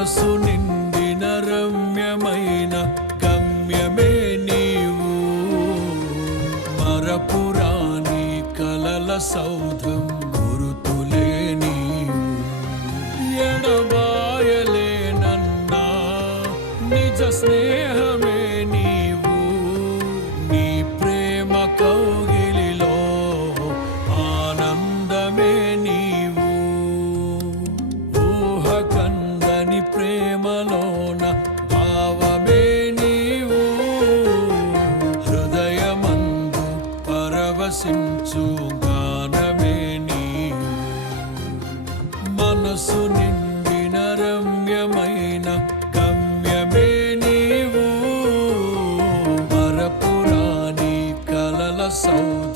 మనసు నిండిన రమ్యమైన గమ్యమే నీవు, మరపురాని కలల సౌధం గురుతులే నీవు. ఎడబాయలేనన్నా నిజ స్నేహమే నీవు, నీ ప్రేమ కౌగిలిలో ఆనందమే నీవు. ఊహకందని ప్రేమలోన భావమే నీవు, హృదయమందు పరవశించు గానమే నీవు. మనసు నిండిన రమ్యమైన గమ్యమే నీవు, మరపురాని కలల సౌధం